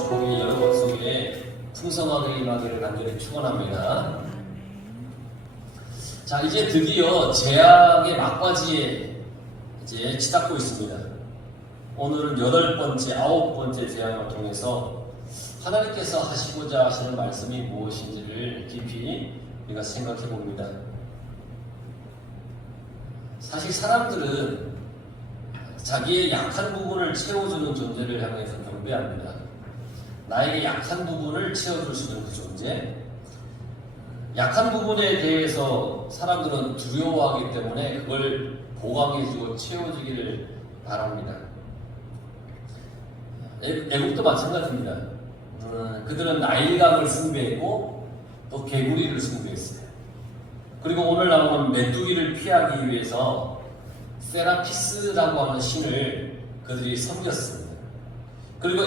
축복이 여러분 속에 풍성하게 임하기를 간절히 축원합니다. 자, 이제 드디어 재앙의 막바지에 이제 치닫고 있습니다. 오늘은 8번째, 9번째 재앙을 통해서 하나님께서 하시고자 하시는 말씀이 무엇인지를 깊이 우리가 생각해 봅니다. 사실 사람들은 자기의 약한 부분을 채워주는 존재를 향해서 경배합니다. 나에게 약한 부분을 채워줄 수 있는 그 존재, 약한 부분에 대해서 사람들은 두려워하기 때문에 그걸 보강해주고 채워주기를 바랍니다. 애국도 마찬가지입니다. 그들은 나일강을 숭배했고 또 개구리를 숭배했어요. 그리고 오늘 나오는 메뚜기를 피하기 위해서 세라피스라고 하는 신을 그들이 섬겼습니다. 그리고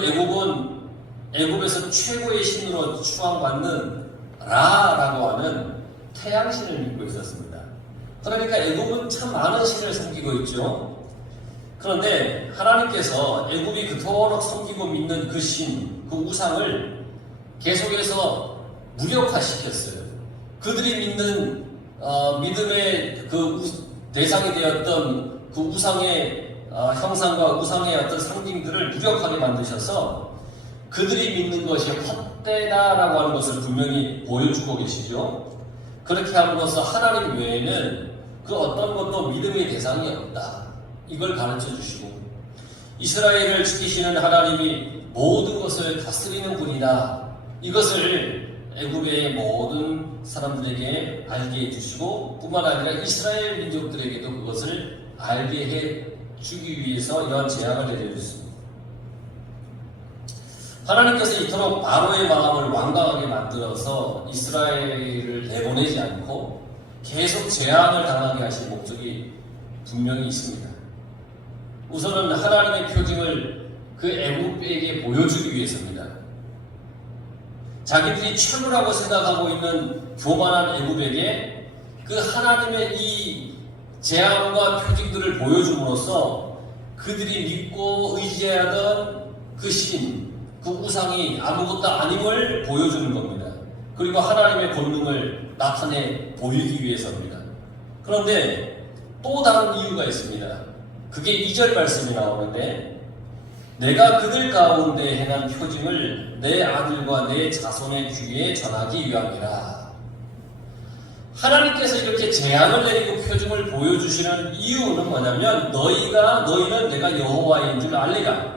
애국에서 최고의 신으로 추앙받는 라라고 하는 태양신을 믿고 있었습니다. 그러니까 애국은 참 많은 신을 섬기고 있죠. 그런데 하나님께서 애국이 그토록 섬기고 믿는 그 신, 그 우상을 계속해서 무력화시켰어요. 그들이 믿는 믿음의 그 대상이 되었던 그 우상의 형상과 우상의 어떤 상징들을 무력하게 만드셔서 그들이 믿는 것이 헛되다라고 하는 것을 분명히 보여주고 계시죠. 그렇게 함으로써 하나님 외에는 그 어떤 것도 믿음의 대상이 없다. 이걸 가르쳐 주시고, 이스라엘을 지키시는 하나님이 모든 것을 다스리는 분이다. 이것을 애굽의 모든 사람들에게 알게 해주시고, 뿐만 아니라 이스라엘 민족들에게도 그것을 알게 해주기 위해서 이러한 재앙을 내려주셨습니다. 하나님께서 이토록 바로의 마음을 완강하게 만들어서 이스라엘을 내보내지 않고 계속 재앙을 당하게 하신 목적이 분명히 있습니다. 우선은 하나님의 표징을 그 애굽에게 보여주기 위해서입니다. 자기들이 최고라고 생각하고 있는 교만한 애굽에게 그 하나님의 이 재앙과 표징들을 보여줌으로써 그들이 믿고 의지하던 그 신, 그 우상이 아무것도 아님을 보여주는 겁니다. 그리고 하나님의 권능을 나타내 보이기 위해서입니다. 그런데 또 다른 이유가 있습니다. 그게 2절 말씀이 나오는데, 내가 그들 가운데 행한 표징을 내 아들과 내 자손의 귀에 전하기 위함이라. 하나님께서 이렇게 재앙을 내리고 표징을 보여주시는 이유는 뭐냐면, 너희는 내가 여호와인 줄 알리라.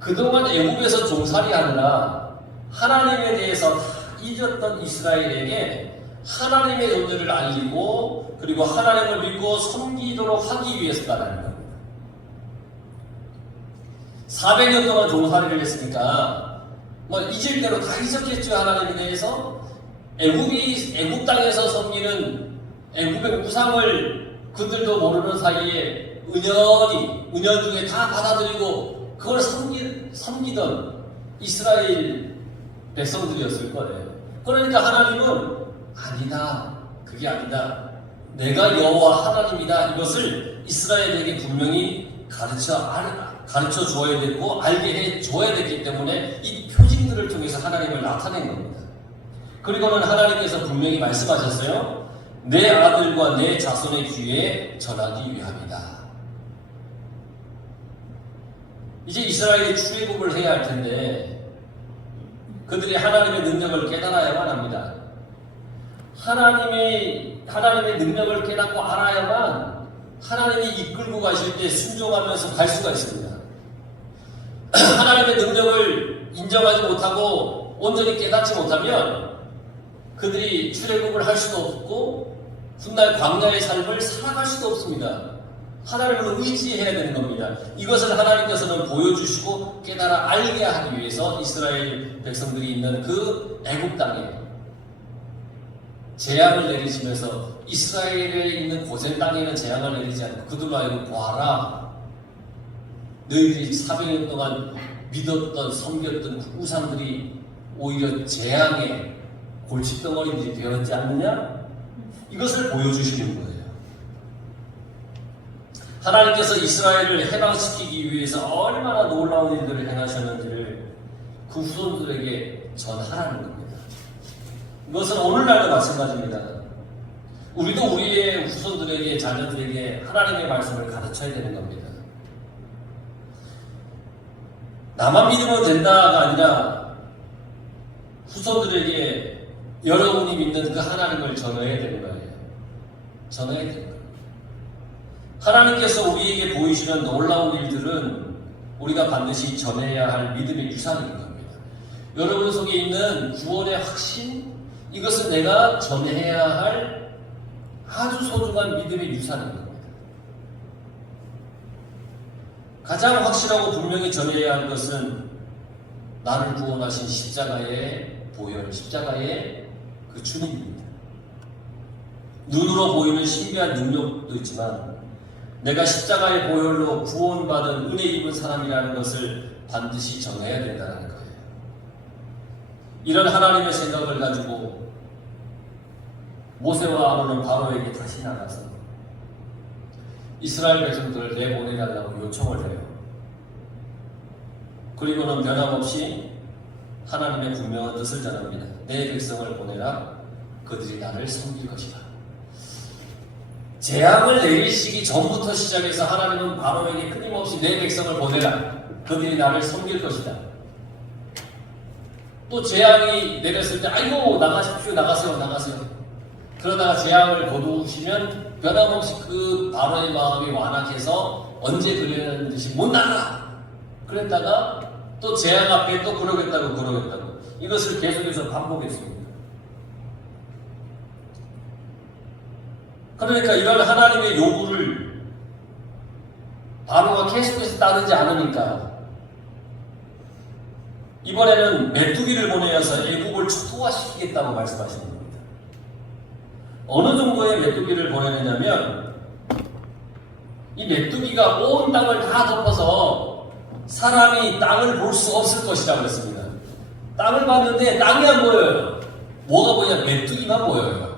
그동안 애굽에서 종살이 하느라 하나님에 대해서 다 잊었던 이스라엘에게 하나님의 존재를 알리고, 그리고 하나님을 믿고 섬기도록 하기 위해서다라는 겁니다. 400년 동안 종살이를 했으니까 잊을 대로 다 잊었겠죠. 하나님에 대해서. 애굽 땅에서 섬기는 애굽의 우상을 그들도 모르는 사이에 은연중에 다 받아들이고 그걸 섬기던 이스라엘 백성들이었을 거예요. 그러니까 하나님은 아니다, 그게 아니다, 내가 여호와 하나님이다, 이것을 이스라엘에게 분명히 가르쳐 줘야 되고 알게 해 줘야 됐기 때문에 이 표징들을 통해서 하나님을 나타낸 겁니다. 그리고는 하나님께서 분명히 말씀하셨어요. 내 아들과 내 자손의 귀에 전하기 위함이다. 이제 이스라엘이 출애굽을 해야 할 텐데 그들이 하나님의 능력을 깨달아야만 합니다. 하나님의 능력을 깨닫고 알아야만 하나님이 이끌고 가실 때 순종하면서 갈 수가 있습니다. 하나님의 능력을 인정하지 못하고 온전히 깨닫지 못하면 그들이 출애굽을 할 수도 없고 훗날 광야의 삶을 살아갈 수도 없습니다. 하나님을 의지해야 되는 겁니다. 이것을 하나님께서는 보여주시고 깨달아 알게 하기 위해서 이스라엘 백성들이 있는 그 애굽 땅에 재앙을 내리시면서, 이스라엘에 있는 고센 땅에는 재앙을 내리지 않고 그들로 하여금 보아라, 너희들이 400년 동안 믿었던 섬겼던 그 우상들이 오히려 재앙의 골칫덩어리들이 되었지 않느냐? 이것을 보여주시는 거예요. 하나님께서 이스라엘을 해방시키기 위해서 얼마나 놀라운 일들을 행하셨는지를 그 후손들에게 전하라는 겁니다. 이것은 오늘날도 마찬가지입니다. 우리도 우리의 후손들에게, 자녀들에게 하나님의 말씀을 가르쳐야 되는 겁니다. 나만 믿으면 된다가 아니라 후손들에게 여러분이 믿는 그 하나님을 전해야 되는 거예요. 전해야 되는 거예요. 하나님께서 우리에게 보이시는 놀라운 일들은 우리가 반드시 전해야 할 믿음의 유산인 겁니다. 여러분 속에 있는 구원의 확신, 이것은 내가 전해야 할 아주 소중한 믿음의 유산인 겁니다. 가장 확실하고 분명히 전해야 할 것은 나를 구원하신 십자가의 보혈, 십자가의 그 주님입니다. 눈으로 보이는 신비한 능력도 있지만 내가 십자가의 보혈로 구원받은 은혜 입은 사람이라는 것을 반드시 전해야 된다는 거예요. 이런 하나님의 생각을 가지고 모세와 아론은 바로에게 다시 나가서 이스라엘 백성들을 내보내달라고 요청을 해요. 그리고는 변함없이 하나님의 분명한 뜻을 전합니다. 내 백성을 보내라. 그들이 나를 섬길 것이다. 재앙을 내리시기 전부터 시작해서 하나님은 바로에게 끊임없이 내 백성을 보내라. 그들이 나를 섬길 것이다. 또 재앙이 내렸을 때 아이고 나가십시오. 나가세요. 그러다가 재앙을 거두시면 변함없이 그 바로의 마음이 완악해서 언제 그러는 듯이 못 나가. 그랬다가 또 재앙 앞에 또 그러겠다고 이것을 계속해서 반복했습니다. 그러니까 이런 하나님의 요구를 바로가 계속해서 따르지 않으니까 이번에는 메뚜기를 보내어서 애국을 초토화시키겠다고 말씀하시는 겁니다. 어느 정도의 메뚜기를 보내느냐면 이 메뚜기가 온 땅을 다 덮어서 사람이 땅을 볼 수 없을 것이라고 했습니다. 땅을 봤는데 땅이 안 보여요. 뭐가 보이냐? 메뚜기만 보여요.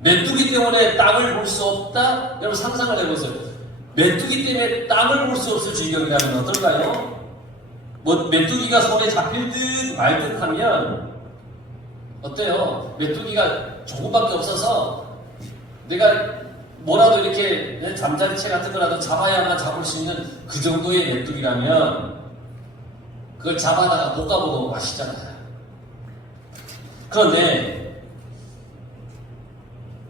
메뚜기 때문에 땅을 볼 수 없다? 여러분 상상을 해보세요. 메뚜기 때문에 땅을 볼 수 없을 지경이라면 어떨까요? 뭐 메뚜기가 손에 잡힐 듯 말 듯 하면 어때요? 메뚜기가 조금밖에 없어서 내가 뭐라도 이렇게 잠자리채 같은 거라도 잡아야만 잡을 수 있는 그 정도의 메뚜기라면 그걸 잡아다가 볶아먹으면 맛있잖아요. 그런데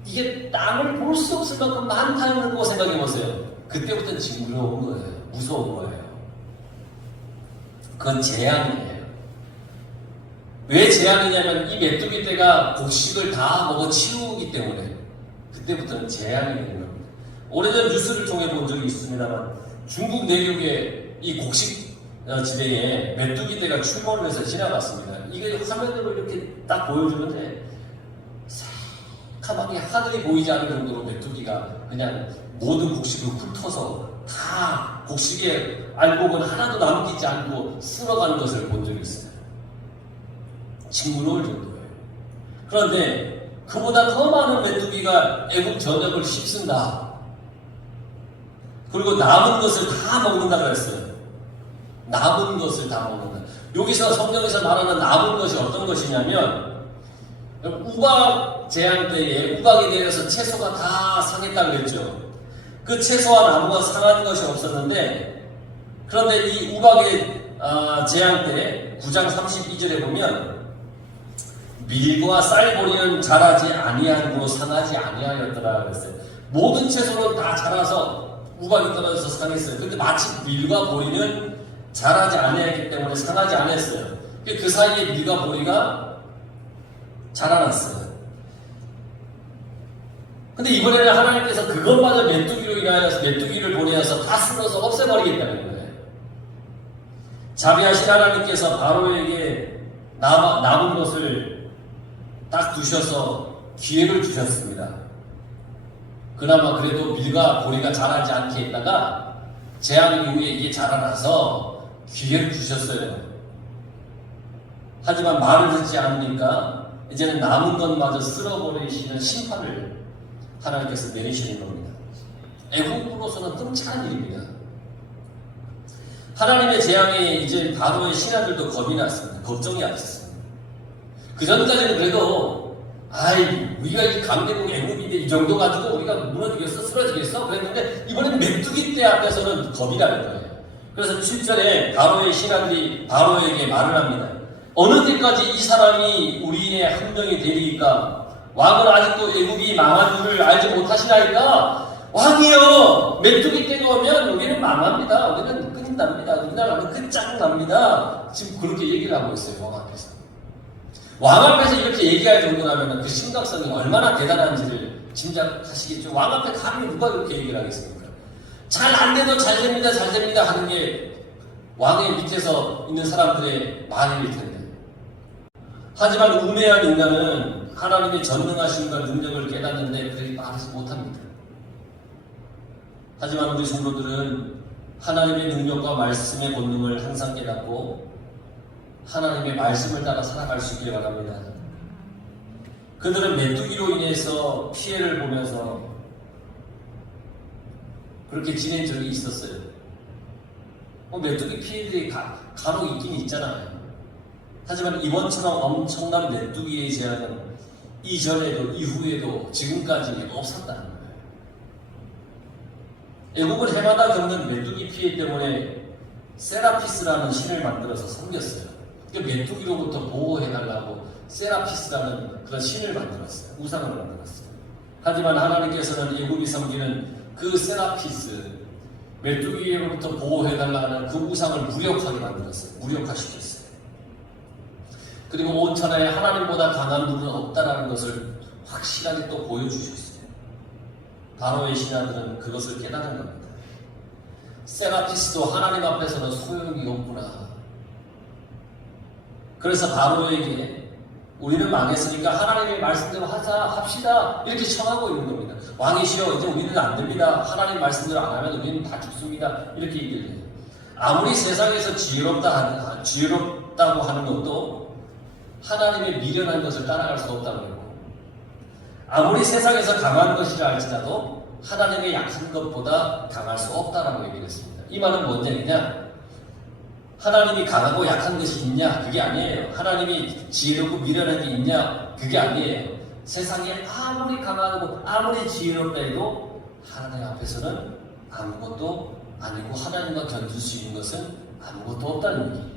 이게 땅을 볼 수 없을 만큼 많다는 거 생각해보세요. 그때부터는 징그러운 거예요. 무서운 거예요. 그건 재앙이에요. 왜 재앙이냐면 이 메뚜기 떼가 곡식을 다 먹어 치우기 때문에 그때부터는 재앙이 되는 겁니다. 오래전 뉴스를 통해 본 적이 있습니다만 중국 내륙의 이 곡식 지대에 메뚜기 떼가 출몰을 해서 지나갔습니다. 이게 화면으로 이렇게 딱 보여주는데 새카맣게 하늘이 보이지 않을 정도로 메뚜기가 그냥 모든 곡식을 훑어서 다 곡식의 알곡은 하나도 남기지 않고 쓸어가는 것을 본 적이 있어요. 징그러울 정도예요. 그런데 그보다 더 많은 메뚜기가 애국 전역을 씹쓴다. 그리고 남은 것을 다 먹는다 그랬어요. 남은 것을 다 먹는다. 여기서 성경에서 말하는 남은 것이 어떤 것이냐면 우박 재앙 때에 우박이 내려서 채소가 다 상했다 그랬죠. 그 채소와 나무가 상한 것이 없었는데 그런데 이 우박의 재앙 때 9장 32절에 보면 밀과 쌀보리는 자라지 아니하므로 상하지 아니하였더라 그랬어요. 모든 채소는 다 자라서 우박이 떨어져서 상했어요. 근데 마치 밀과 보리는 자라지 아니했기 때문에 상하지 않았어요. 그 사이에 밀과 보리가 자라났어요. 근데 이번에는 하나님께서 그것마저 메뚜기로 인하여서 메뚜기를 보내어서 다 쓸어서 없애버리겠다는 거예요. 자비하신 하나님께서 바로에게 남은 것을 딱 두셔서 기회를 주셨습니다. 그나마 그래도 밀과 보리가 자라지 않게 했다가 재앙 이후에 이게 자라나서 기회를 주셨어요. 하지만 말을 듣지 않으니까 이제는 남은 것마저 쓸어버리시는 심판을 하나님께서 내리시는 겁니다. 애국으로서는 끔찍한 일입니다. 하나님의 재앙에 이제 바로의 신하들도 겁이 났습니다. 걱정이 앞섰습니다. 그 전까지는 그래도 우리가 이 강대국 애국인데 이 정도 가지고 우리가 무너지겠어? 쓰러지겠어? 그랬는데 이번엔 메뚜기 떼 앞에서는 겁이 나는 거예요. 그래서 7절에 바로의 신하들이 바로에게 말을 합니다. 어느 때까지 이 사람이 우리의 한 명이 되리까? 왕은 아직도 애국이 망한 줄을 알지 못하시나이까? 왕이여, 메뚜기 떼가 오면 우리는 망합니다. 우리는 끝납니다. 우리나라는 끝장납니다. 지금 그렇게 얘기를 하고 있어요. 왕 앞에서. 왕 앞에서 이렇게 얘기할 정도라면 그 심각성이 얼마나 대단한지를 짐작하시겠죠. 왕 앞에 감히 누가 그렇게 얘기를 하겠습니까? 잘 안 돼도 잘 됩니다, 잘 됩니다 하는 게 왕의 밑에서 있는 사람들의 말일 텐데. 하지만 우매한 인간은 하나님의 전능하심과 능력을 깨닫는데 그렇게 말하지 못합니다. 하지만 우리 성도들은 하나님의 능력과 말씀의 본능을 항상 깨닫고 하나님의 말씀을 따라 살아갈 수 있기를 바랍니다. 그들은 메뚜기로 인해서 피해를 보면서 그렇게 지낸 적이 있었어요. 메뚜기 피해들이 간혹 있긴 있잖아요. 하지만 이번처럼 엄청난 메뚜기의 재앙은 이전에도 이후에도 지금까지 없었다는 거예요. 애국은 해마다 겪는 메뚜기 피해 때문에 세라피스라는 신을 만들어서 섬겼어요. 메뚜기로부터 보호해달라고 세라피스라는 그런 신을 만들었어요. 우상을 만들었어요. 하지만 하나님께서는 애국이 섬기는 그 세라피스, 메뚜기로부터 보호해달라는 그 우상을 무력하게 만들었어요. 무력화시켰어요. 그리고 온 천하에 하나님보다 강한 분은 없다라는 것을 확실하게 또 보여주셨어요. 바로의 신하들은 그것을 깨달은 겁니다. 세라피스도 하나님 앞에서는 소용이 없구나. 그래서 바로에게 우리는 망했으니까 하나님의 말씀대로 합시다 이렇게 청하고 있는 겁니다. 왕이시여, 이제 우리는 안 됩니다. 하나님 말씀대로 안 하면 우리는 다 죽습니다. 이렇게 얘기를 해요. 아무리 세상에서 지혜롭다고 하는 것도 하나님의 미련한 것을 따라갈 수 없다는 거고, 아무리 세상에서 강한 것이라 할지라도 하나님의 약한 것보다 강할 수 없다라고 얘기를 했습니다. 이 말은 뭔 얘기냐? 하나님이 강하고 약한 것이 있냐? 그게 아니에요. 하나님이 지혜롭고 미련한 게 있냐? 그게 아니에요. 세상에 아무리 강하고 아무리 지혜롭다 해도 하나님 앞에서는 아무것도 아니고 하나님과 견줄 수 있는 것은 아무것도 없다는 얘기예요.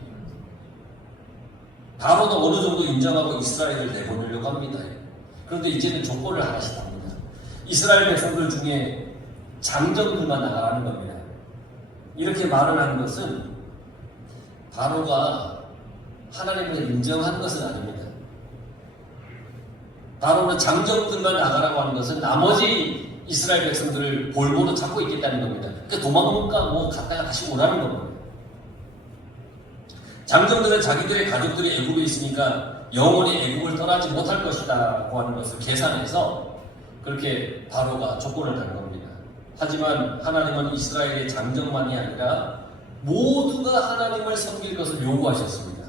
바로도 어느 정도 인정하고 이스라엘을 내보내려고 합니다. 그런데 이제는 조건을 하나씩 합니다. 이스라엘 백성들 중에 장정들만 나가라는 겁니다. 이렇게 말을 하는 것은 바로가 하나님을 인정하는 것은 아닙니다. 바로는 장정들만 나가라고 하는 것은 나머지 이스라엘 백성들을 볼모로 잡고 있겠다는 겁니다. 그러니까 도망 못 갔다가 다시 오라는 겁니다. 장정들은 자기들의 가족들이 애국에 있으니까 영원히 애국을 떠나지 못할 것이다라고 하는 것을 계산해서 그렇게 바로가 조건을 단 겁니다. 하지만 하나님은 이스라엘의 장정만이 아니라 모두가 하나님을 섬길 것을 요구하셨습니다.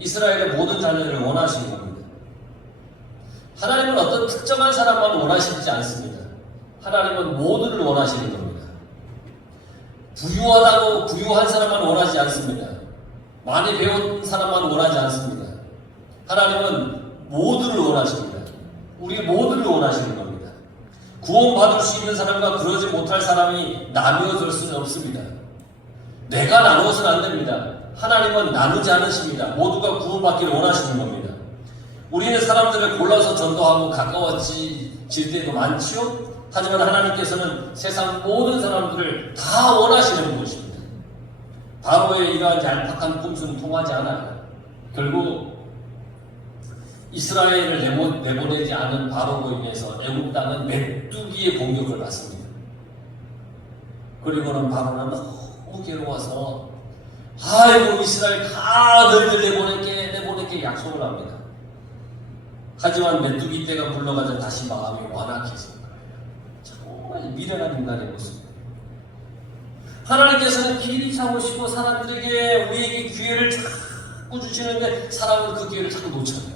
이스라엘의 모든 자녀를 원하시는 겁니다. 하나님은 어떤 특정한 사람만 원하시지 않습니다. 하나님은 모두를 원하시는 겁니다. 부유하다고 부유한 사람만 원하지 않습니다. 많이 배운 사람만 원하지 않습니다. 하나님은 모두를 원하십니다. 우리 모두를 원하시는 겁니다. 구원받을 수 있는 사람과 그러지 못할 사람이 나누어질 수는 없습니다. 내가 나누어서는 안 됩니다. 하나님은 나누지 않으십니다. 모두가 구원받기를 원하시는 겁니다. 우리는 사람들을 골라서 전도하고 가까워질 때도 많지요. 하지만 하나님께서는 세상 모든 사람들을 다 원하시는 분이십니다. 바로의 이러한 얄팍한 꿈수는 통하지 않아요. 결국 이스라엘을 내보내지 않은 바로로 인해서 애국 땅은 메뚜기의 공격을 받습니다. 그리고는 바로는 너무 괴로워서 아이고 이스라엘 다 너희들 내보낼게 약속을 합니다. 하지만 메뚜기 떼가 물러가자 다시 마음이 완악해진 거예요. 정말 미련한 인간의 모습. 하나님께서는 길이 참으시고 사람들에게 우리에게 기회를 자꾸 주시는데 사람은 그 기회를 자꾸 놓쳐요.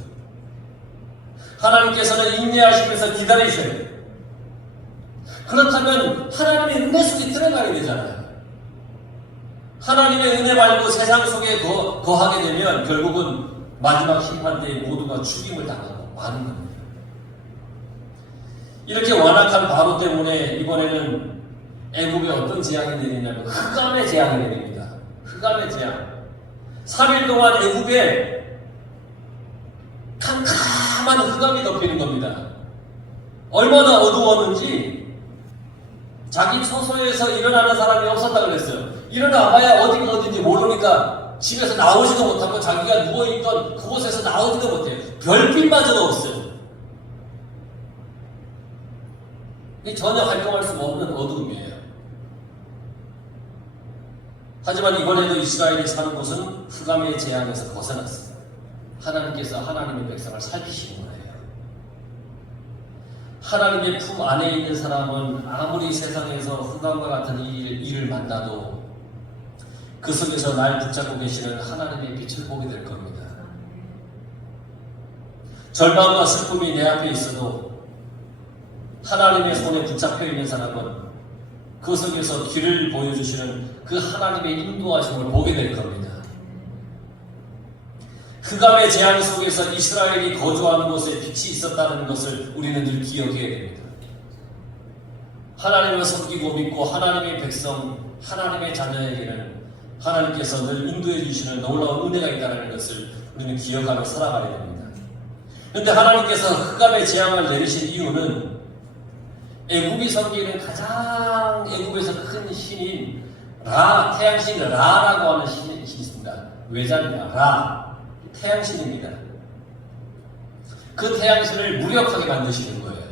하나님께서는 인내하시면서 기다리셔요. 그렇다면 하나님의 은혜 속에 들어가야 되잖아요. 하나님의 은혜 말고 세상 속에 거하게 되면 결국은 마지막 심판 때에 모두가 죽임을 당하고 마는 겁니다. 이렇게 완악한 바로 때문에 이번에는 애굽에 어떤 재앙이 내리냐면 흑암의 재앙이 내립니다. 흑암의 재앙. 3일 동안 애굽에 캄캄한 흑암이 덮이는 겁니다. 얼마나 어두웠는지 자기 처소에서 일어나는 사람이 없었다 그랬어요. 일어나봐야 어디가 어딘지 모르니까 집에서 나오지도 못하고 자기가 누워있던 그곳에서 나오지도 못해요. 별빛마저도 없어요. 전혀 활동할 수가 없는 어두움이에요. 하지만 이번에도 이스라엘이 사는 곳은 흑암의 재앙에서 벗어났어요. 하나님께서 하나님의 백성을 살피시는 거예요. 하나님의 품 안에 있는 사람은 아무리 세상에서 흑암과 같은 일을 만나도 그 속에서 날 붙잡고 계시는 하나님의 빛을 보게 될 겁니다. 절망과 슬픔이 내 앞에 있어도 하나님의 손에 붙잡혀 있는 사람은 그 속에서 길을 보여주시는 그 하나님의 인도하심을 보게 될 겁니다. 흑암의 재앙 속에서 이스라엘이 거주하는 곳에 빛이 있었다는 것을 우리는 늘 기억해야 됩니다. 하나님을 섬기고 믿고 하나님의 백성, 하나님의 자녀에게는 하나님께서 늘 인도해 주시는 놀라운 은혜가 있다는 것을 우리는 기억하며 살아가야 됩니다. 그런데 하나님께서 흑암의 재앙을 내리신 이유는 애굽이 섬기는 가장 애굽에서 큰 신인 라, 태양신 라라고 하는 신이 있습니다. 외자입니다. 라, 태양신입니다. 그 태양신을 무력하게 만드시는 거예요.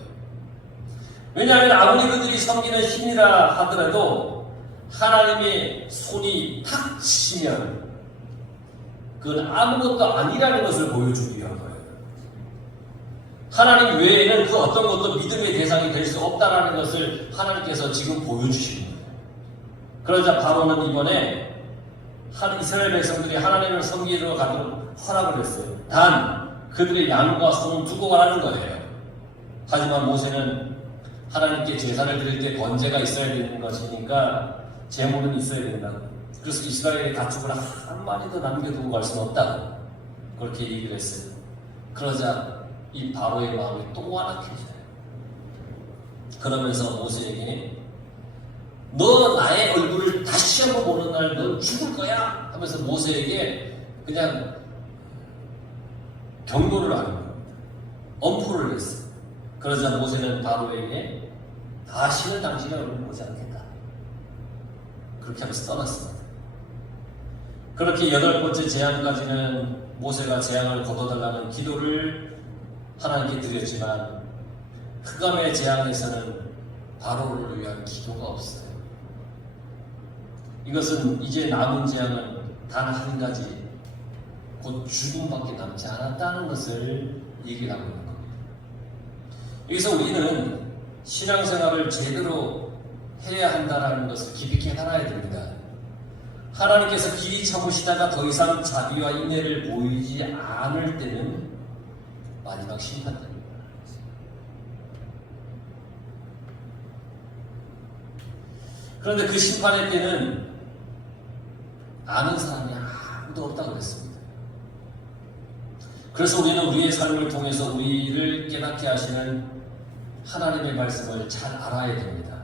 왜냐하면 아무리 그들이 섬기는 신이라 하더라도 하나님의 손이 탁 치면 그건 아무것도 아니라는 것을 보여주기 위한 거예요. 하나님 외에는 그 어떤 것도 믿음의 대상이 될 수 없다는 것을 하나님께서 지금 보여주시는 거예요. 그러자 바로는 이번에 이스라엘 백성들이 하나님을 섬기러 가도록 허락을 했어요. 단 그들의 양과 소는 두고 가라는 거예요. 하지만 모세는 하나님께 제사를 드릴 때 번제가 있어야 되는 것이니까 제물은 있어야 된다. 그래서 이스라엘의 가축을 한 마리도 남겨두고 갈 수는 없다고 그렇게 얘기를 했어요. 그러자 이 바로의 마음이 또 완악해져요. 그러면서 모세에게 너 나의 얼굴을 다시 한번 보는 날 넌 죽을 거야 하면서 모세에게 그냥 경고를 하는 겁니다. 엄포를 했어요. 그러자 모세는 바로에게 다시는 당신의 얼굴을 보지 않겠다. 그렇게 하면서 떠났습니다. 그렇게 8번째 재앙까지는 모세가 재앙을 거둬달라는 기도를 하나님께 드렸지만 흑암의 재앙에서는 바로를 위한 기도가 없어요. 이것은 이제 남은 재앙은 단 한 가지 곧 죽음밖에 남지 않았다는 것을 얘기를 하고 있는 겁니다. 여기서 우리는 신앙생활을 제대로 해야 한다는 것을 깊이 깨달아야 됩니다. 하나님께서 길이 참으시다가 더 이상 자비와 인내를 보이지 않을 때는 마지막 심판입니다. 그런데 그 심판의 때는 아는 사람이 아무도 없다고 그랬습니다. 그래서 우리는 우리의 삶을 통해서 우리를 깨닫게 하시는 하나님의 말씀을 잘 알아야 됩니다.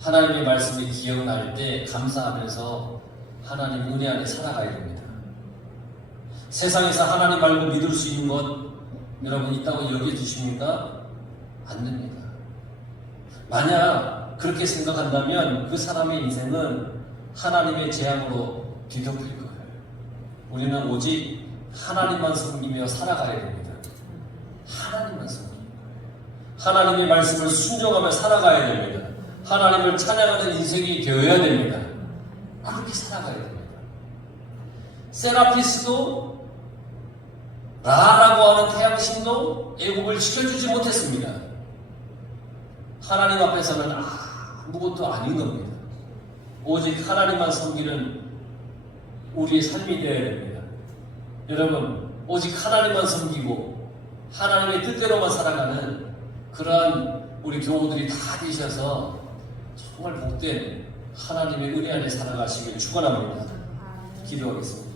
하나님의 말씀이 기억날 때 감사하면서 하나님 은혜 안에 살아가야 됩니다. 세상에서 하나님 말고 믿을 수 있는 것 여러분 있다고 여겨주십니까? 안 됩니다. 만약 그렇게 생각한다면 그 사람의 인생은 하나님의 재앙으로 뒤덮일 거예요. 우리는 오직 하나님만 섬기며 살아가야 됩니다. 하나님만 섬기며 하나님의 말씀을 순종하며 살아가야 됩니다. 하나님을 찬양하는 인생이 되어야 됩니다. 그렇게 살아가야 됩니다. 세라피스도 라라고 하는 태양신도 애굽을 지켜주지 못했습니다. 하나님 앞에서는 아무것도 아닌 겁니다. 오직 하나님만 섬기는 우리의 삶이 되어야 됩니다. 여러분, 오직 하나님만 섬기고 하나님의 뜻대로만 살아가는 그러한 우리 교우들이 다 되셔서 정말 복된 하나님의 은혜 안에 살아가시길 축원합니다. 기도하겠습니다.